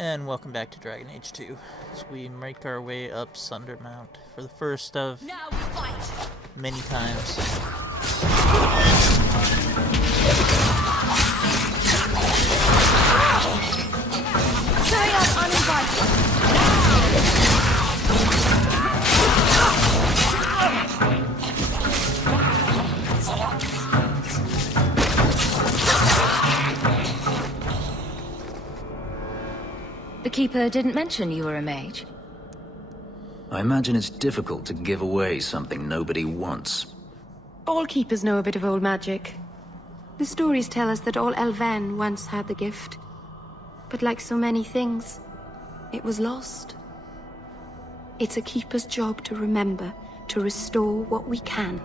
And welcome back to Dragon Age 2, as we make our way up Sundermount for the first of many times. Carry on uninvited. The Keeper didn't mention you were a mage. I imagine it's difficult to give away something nobody wants. All keepers know a bit of old magic. The stories tell us that all Elven once had the gift. But like so many things, it was lost. It's a keeper's job to remember, to restore what we can.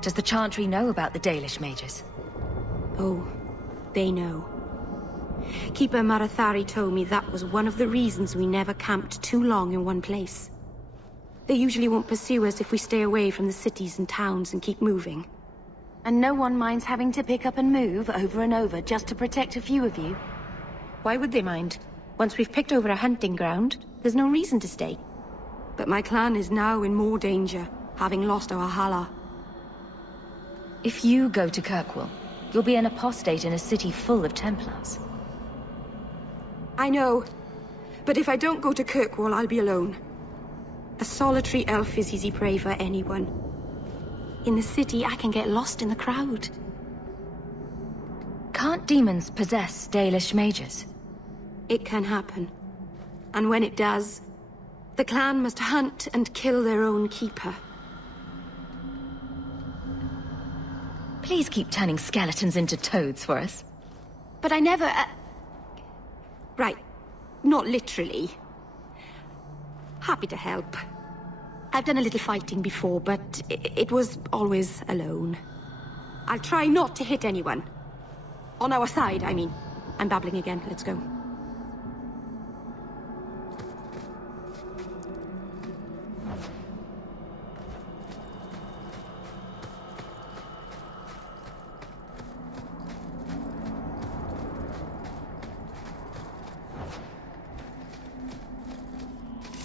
Does the Chantry know about the Dalish mages? Oh, they know. Keeper Marathari told me that was one of the reasons we never camped too long in one place. They usually won't pursue us if we stay away from the cities and towns and keep moving. And no one minds having to pick up and move over and over just to protect a few of you. Why would they mind? Once we've picked over a hunting ground, there's no reason to stay. But my clan is now in more danger, having lost our Hala. If you go to Kirkwall, you'll be an apostate in a city full of Templars. I know. But if I don't go to Kirkwall, I'll be alone. A solitary elf is easy prey for anyone. In the city, I can get lost in the crowd. Can't demons possess Dalish mages? It can happen. And when it does, the clan must hunt and kill their own keeper. Please keep turning skeletons into toads for us. But I never... Right. Not literally. Happy to help. I've done a little fighting before, but it was always alone. I'll try not to hit anyone. On our side, I mean. I'm babbling again. Let's go.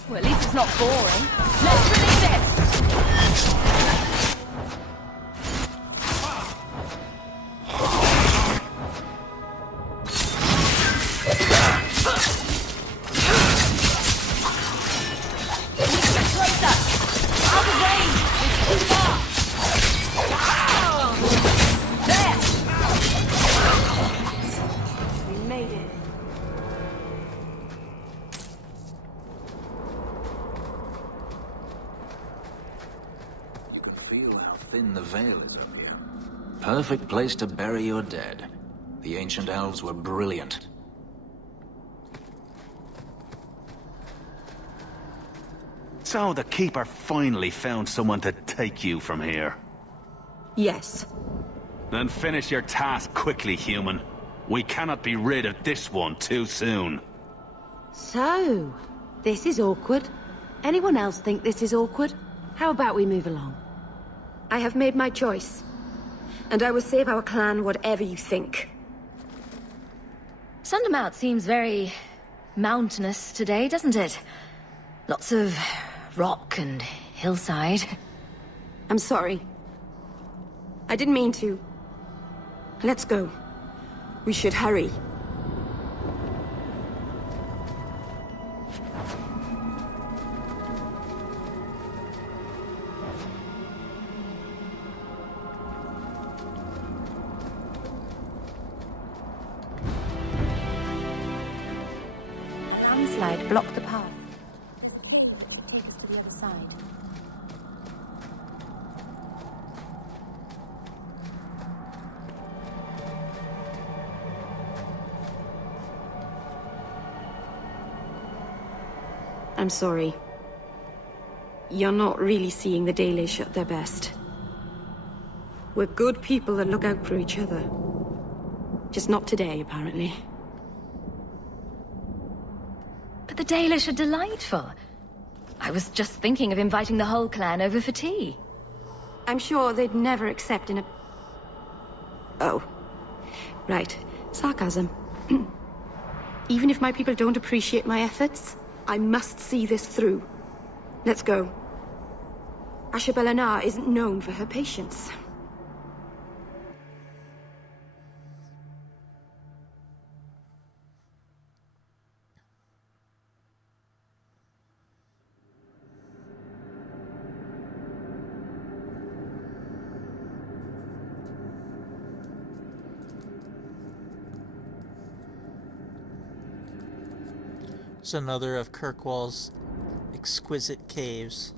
Well, at least it's not boring. Let's release this! Closer! Out of range! It's too far! There! We made it. Feel how thin the veil is up here. Perfect place to bury your dead. The ancient elves were brilliant. So the Keeper finally found someone to take you from here. Yes. Then finish your task quickly, human. We cannot be rid of this one too soon. So, this is awkward. Anyone else think this is awkward? How about we move along? I have made my choice. And I will save our clan whatever you think. Sundermount seems very mountainous today, doesn't it? Lots of rock and hillside. I'm sorry. I didn't mean to. Let's go. We should hurry. Landslide blocked the path. Take us to the other side. I'm sorry. You're not really seeing the Dalish at their best. We're good people that look out for each other. Just not today, apparently. But the Dalish are delightful. I was just thinking of inviting the whole clan over for tea. I'm sure they'd never accept in a... Oh. Right. Sarcasm. Even if my people don't appreciate my efforts, I must see this through. Let's go. Ashabelanar isn't known for her patience. It's another of Kirkwall's exquisite caves.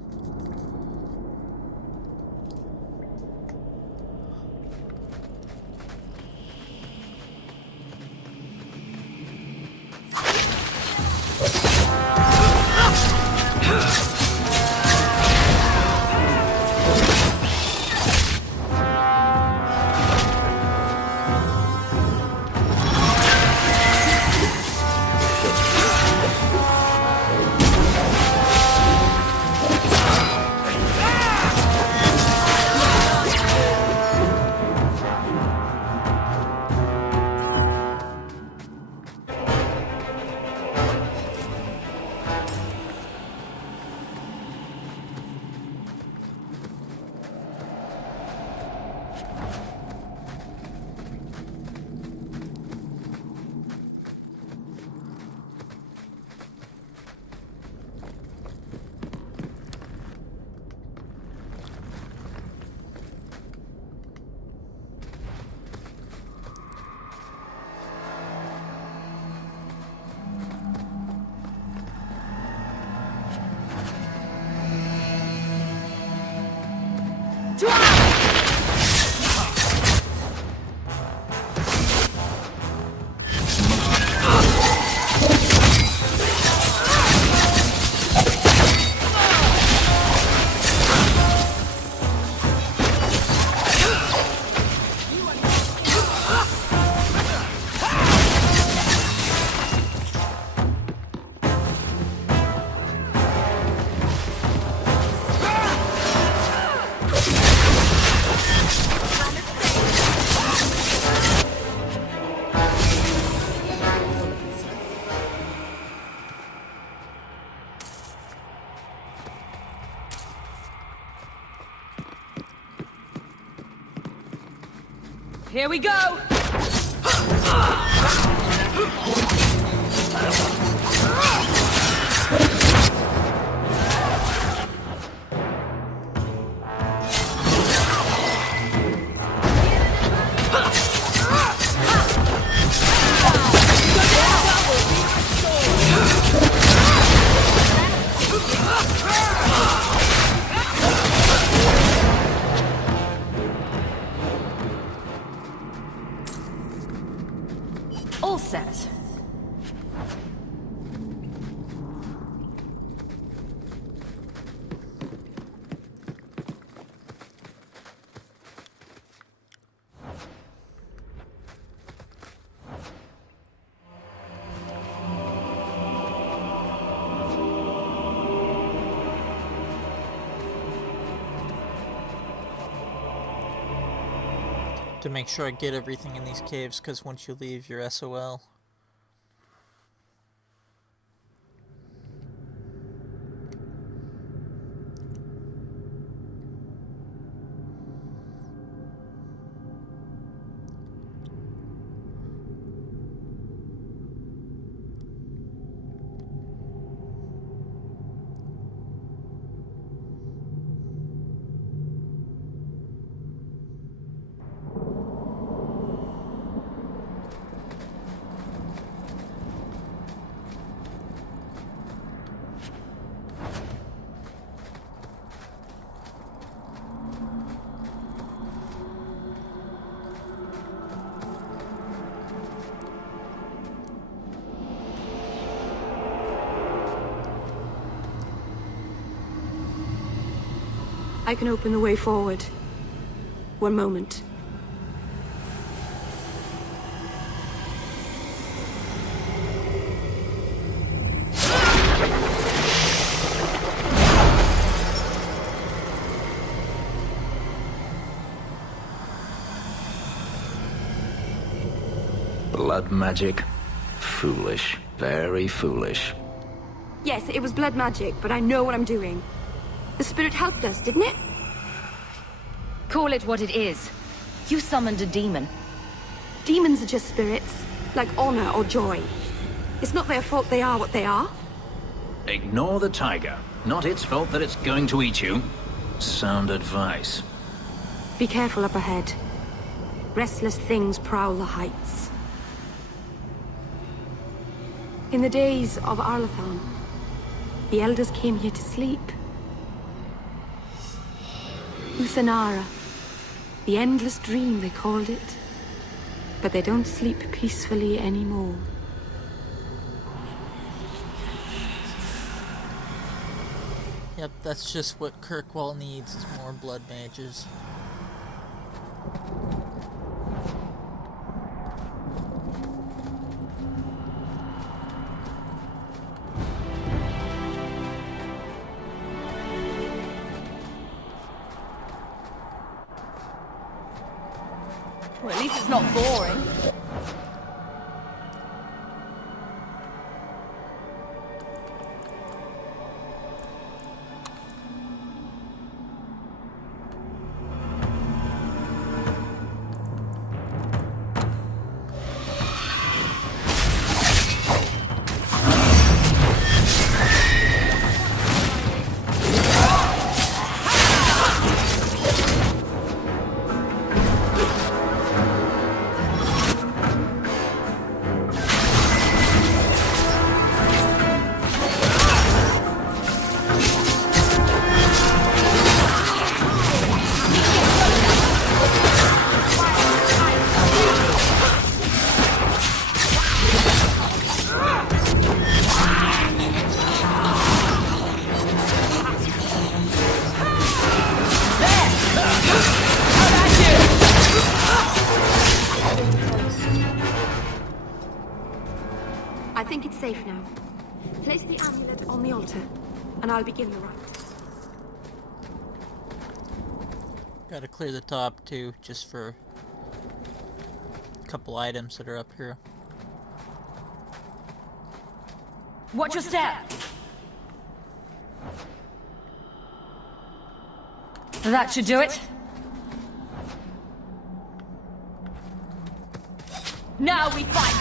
Here we go! All set. To make sure I get everything in these caves, because once you leave, you're SOL. I can open the way forward. One moment. Blood magic. Foolish. Very foolish. Yes, it was blood magic, but I know what I'm doing. The spirit helped us, didn't it? Call it what it is. You summoned a demon. Demons are just spirits, like honor or joy. It's not their fault they are what they are. Ignore the tiger. Not its fault that it's going to eat you. Sound advice. Be careful up ahead. Restless things prowl the heights. In the days of Arlathan, the elders came here to sleep. Uthanara, the endless dream they called it. But they don't sleep peacefully anymore. Yep, that's just what Kirkwall needs, is more blood mages. Well, at least it's not boring. I think it's safe now. Place the amulet on the altar, and I'll begin the rite. Gotta clear the top too, just for a couple items that are up here. Watch your step! That should do it. Now we fight!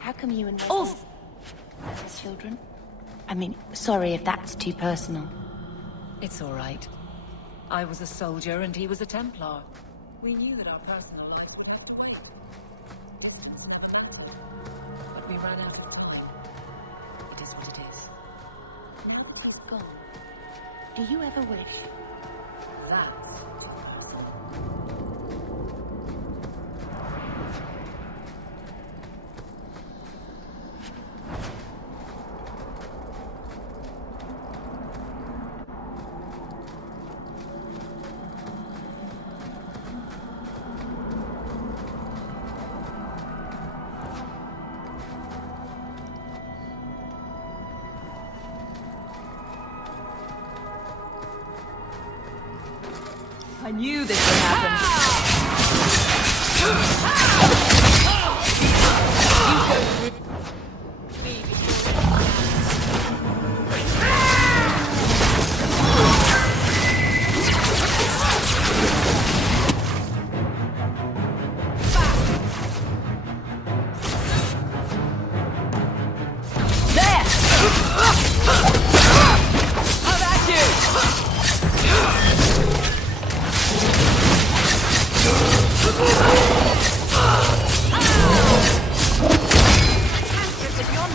How come you and my children? I mean, sorry if that's too personal. It's all right. I was a soldier and he was a Templar. We knew that our personal life... But we ran out. It is what it is. Now it's gone. Do you ever wish? That's too personal. I knew this would happen. There! How about you?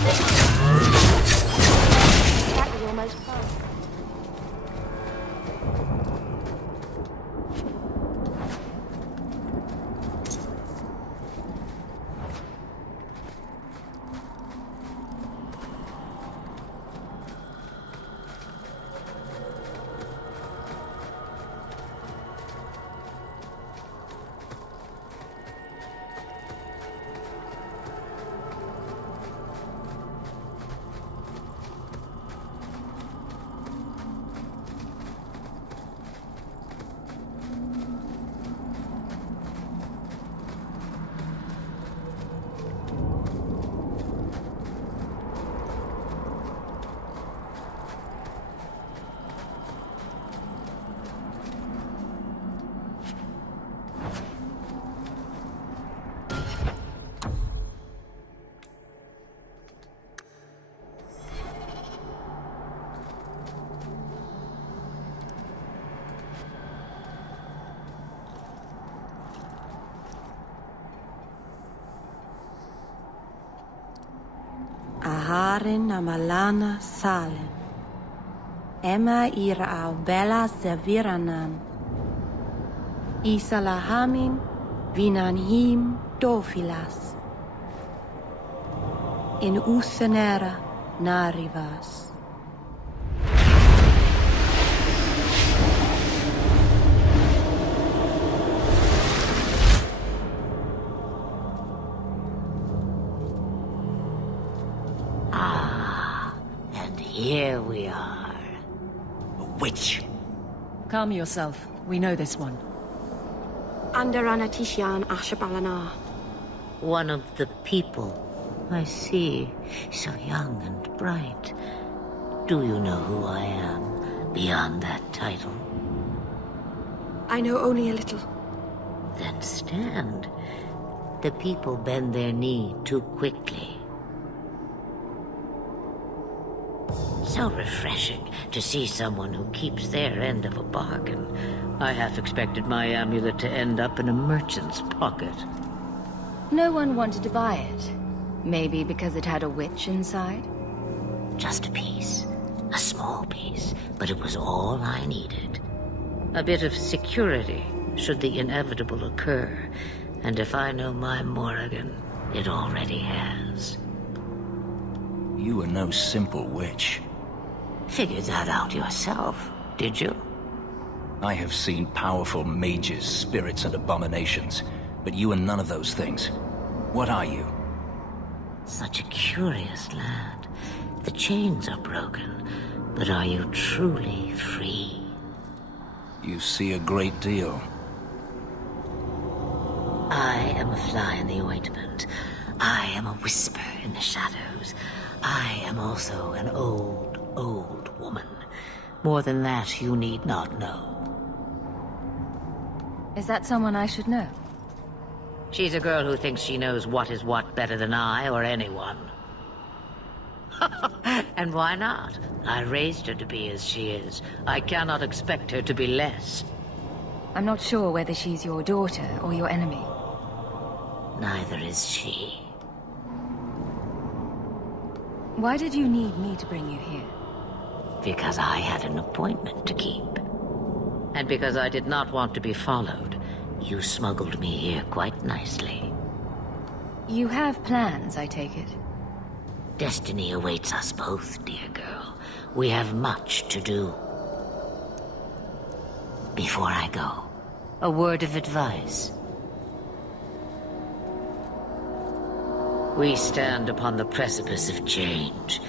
That was almost fun. Aharin amalana salen. Emma ira au bella zaviranan. Isalahamin vinanhim dofilas. In usenera narivas. Here we are. A witch. Calm yourself. We know this one. Under Anatishan Ashabalana. One of the people. I see. So young and bright. Do you know who I am, beyond that title? I know only a little. Then stand. The people bend their knee too quickly. So refreshing to see someone who keeps their end of a bargain. I half expected my amulet to end up in a merchant's pocket. No one wanted to buy it. Maybe because it had a witch inside? Just a piece. A small piece. But it was all I needed. A bit of security, should the inevitable occur. And if I know my Morrigan, it already has. You are no simple witch. Figured that out yourself, did you? I have seen powerful mages, spirits, and abominations, but you are none of those things. What are you? Such a curious lad. The chains are broken, but are you truly free? You see a great deal. I am a fly in the ointment. I am a whisper in the shadows. I am also an old woman. More than that, you need not know. Is that someone I should know? She's a girl who thinks she knows what is what better than I or anyone. And why not? I raised her to be as she is. I cannot expect her to be less. I'm not sure whether she's your daughter or your enemy. Neither is she. Why did you need me to bring you here? Because I had an appointment to keep. And because I did not want to be followed, you smuggled me here quite nicely. You have plans, I take it? Destiny awaits us both, dear girl. We have much to do. Before I go, a word of advice. We stand upon the precipice of change.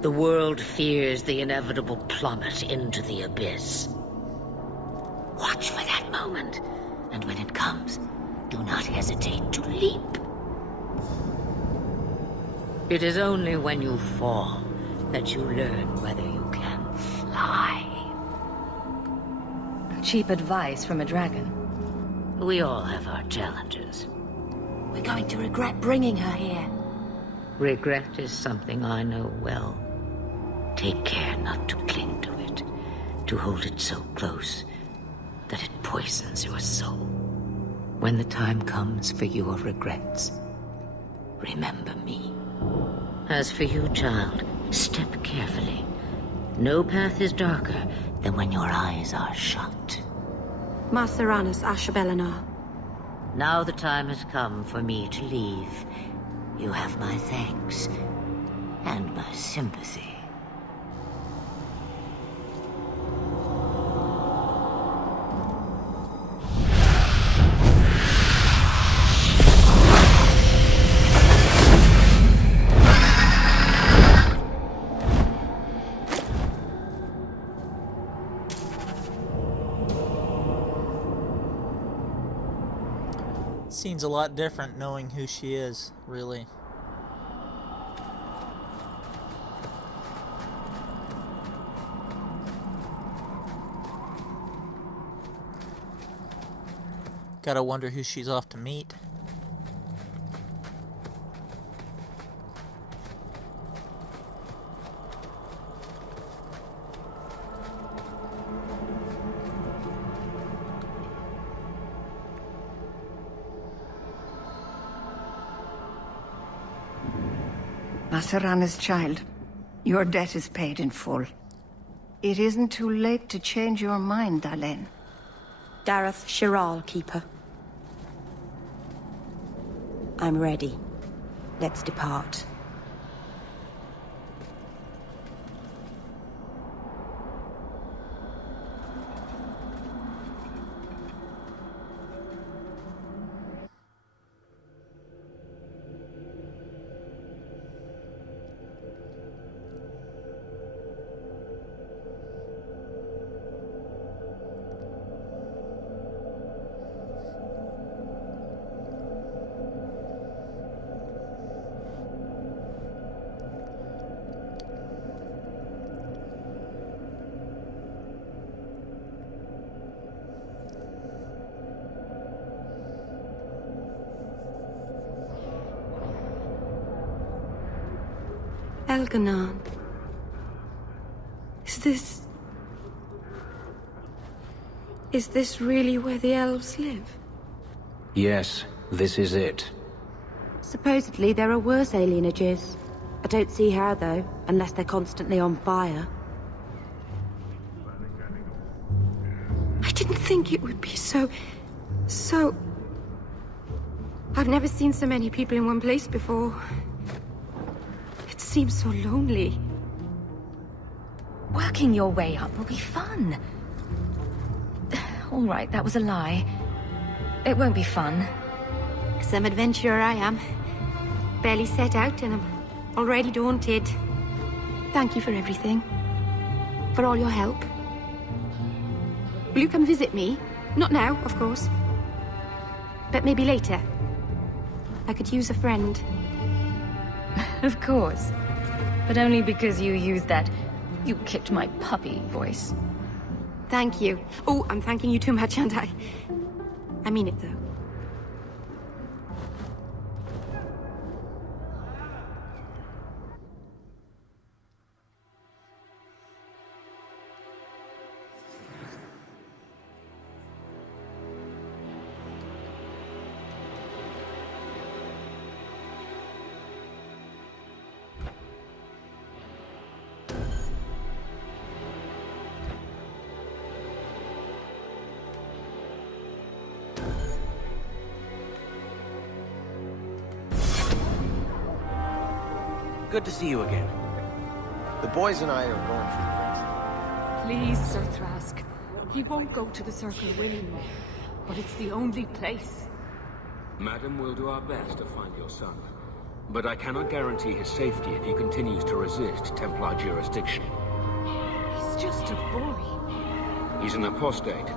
The world fears the inevitable plummet into the abyss. Watch for that moment, and when it comes, do not hesitate to leap. It is only when you fall that you learn whether you can fly. Cheap advice from a dragon. We all have our challenges. We're going to regret bringing her here. Regret is something I know well. Take care not to cling to it, to hold it so close that it poisons your soul. When the time comes for your regrets, remember me. As for you, child, step carefully. No path is darker than when your eyes are shut. Maceranus Ashabelanar. Now the time has come for me to leave. You have my thanks and my sympathy. Scene's a lot different knowing who she is, really. Gotta wonder who she's off to meet. Macerana's child, your debt is paid in full. It isn't too late to change your mind, Dalish. Dareth Shiral, Keeper. I'm ready. Let's depart. Elganon. Is this really where the elves live? Yes, this is it. Supposedly there are worse alienages. I don't see how, though, unless they're constantly on fire. I didn't think it would be so... I've never seen so many people in one place before. It seems so lonely. Working your way up will be fun. All right, that was a lie. It won't be fun. Some adventurer I am. Barely set out and I'm already daunted. Thank you for everything. For all your help. Will you come visit me? Not now, of course. But maybe later. I could use a friend. Of course. But only because you used that "you kicked my puppy" voice. Thank you. Oh, I'm thanking you too much, aren't I? I mean it, though. Good to see you again. The boys and I are going through things. Please, Sir Thrask. He won't go to the Circle willingly, but it's the only place. Madam, we'll do our best to find your son. But I cannot guarantee his safety if he continues to resist Templar jurisdiction. He's just a boy. He's an apostate. The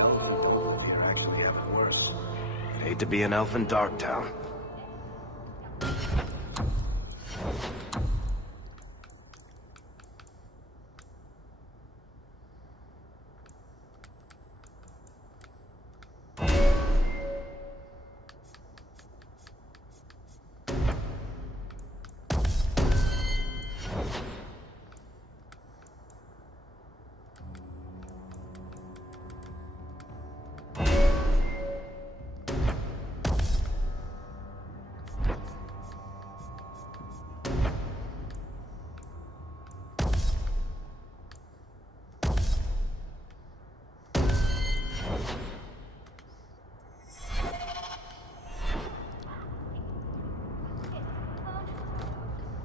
elf. You're actually having worse. I'd hate to be an elf in Darktown.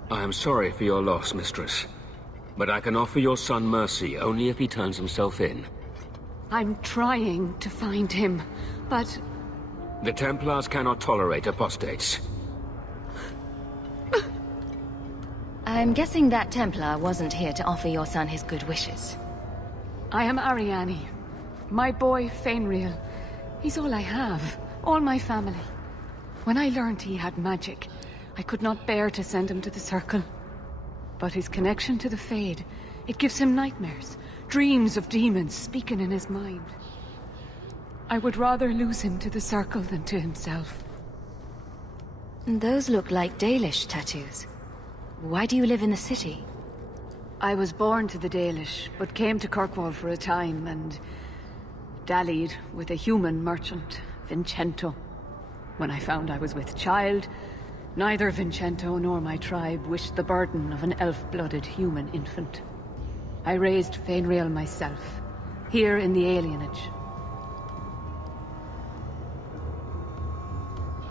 I am sorry for your loss, mistress. But I can offer your son mercy only if he turns himself in. I'm trying to find him, but... The Templars cannot tolerate apostates. I'm guessing that Templar wasn't here to offer your son his good wishes. I am Ariane. My boy, Fenris. He's all I have. All my family. When I learned he had magic, I could not bear to send him to the Circle. But his connection to the Fade, it gives him nightmares. Dreams of demons speaking in his mind. I would rather lose him to the Circle than to himself. Those look like Dalish tattoos. Why do you live in the city? I was born to the Dalish, but came to Kirkwall for a time and dallied with a human merchant, Vincento. When I found I was with child, neither Vincento nor my tribe wished the burden of an elf-blooded human infant. I raised Fenris myself, here in the alienage.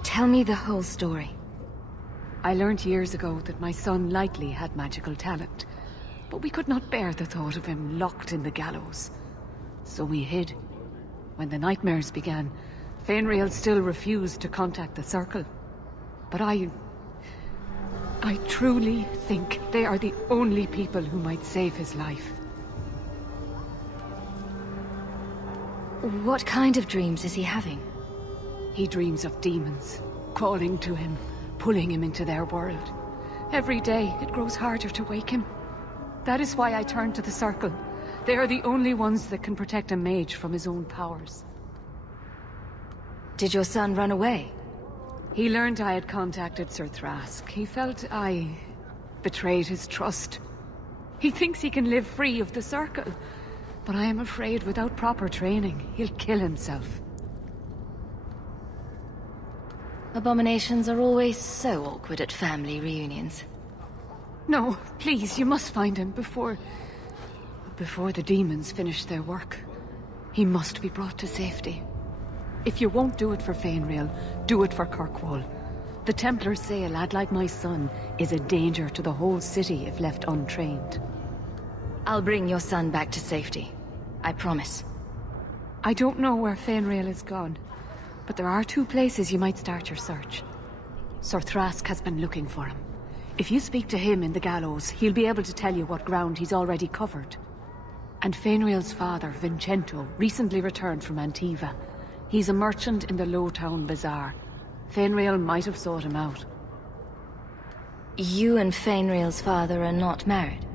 Tell me the whole story. I learned years ago that my son likely had magical talent, but we could not bear the thought of him locked in the gallows. So we hid. When the nightmares began, Fenris still refused to contact the Circle. But I truly think they are the only people who might save his life. What kind of dreams is he having? He dreams of demons, calling to him, pulling him into their world. Every day, it grows harder to wake him. That is why I turned to the Circle. They are the only ones that can protect a mage from his own powers. Did your son run away? He learned I had contacted Sir Thrask. He felt I betrayed his trust. He thinks he can live free of the Circle, but I am afraid without proper training, he'll kill himself. Abominations are always so awkward at family reunions. No, please, you must find him before the demons finish their work. He must be brought to safety. If you won't do it for Fenris, do it for Kirkwall. The Templars say a lad like my son is a danger to the whole city if left untrained. I'll bring your son back to safety. I promise. I don't know where Fenris is gone, but there are 2 places you might start your search. Sir Thrask has been looking for him. If you speak to him in the gallows, he'll be able to tell you what ground he's already covered. And Fenris' father, Vincento, recently returned from Antiva. He's a merchant in the Lowtown Bazaar. Fenris might have sought him out. You and Fenris' father are not married?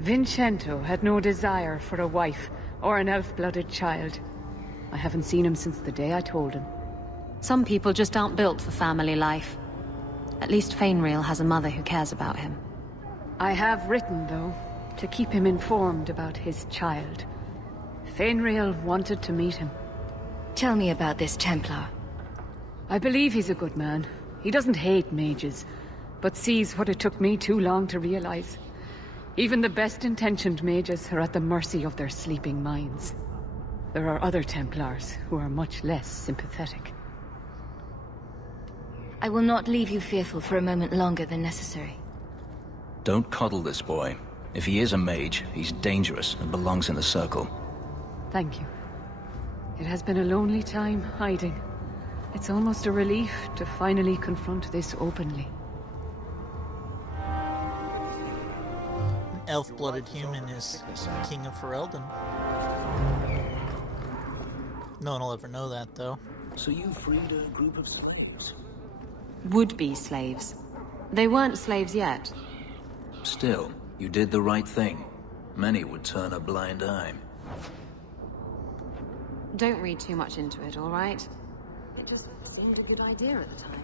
Vincento had no desire for a wife or an elf-blooded child. I haven't seen him since the day I told him. Some people just aren't built for family life. At least Fenris has a mother who cares about him. I have written, though, to keep him informed about his child. Fenris wanted to meet him. Tell me about this Templar. I believe he's a good man. He doesn't hate mages, but sees what it took me too long to realize. Even the best-intentioned mages are at the mercy of their sleeping minds. There are other Templars who are much less sympathetic. I will not leave you fearful for a moment longer than necessary. Don't coddle this boy. If he is a mage, he's dangerous and belongs in the Circle. Thank you. It has been a lonely time hiding. It's almost a relief to finally confront this openly. An elf-blooded human is king of Ferelden. No one will ever know that, though. So you freed a group of slaves? Would-be slaves. They weren't slaves yet. Still, you did the right thing. Many would turn a blind eye. Don't read too much into it, all right? It just seemed a good idea at the time.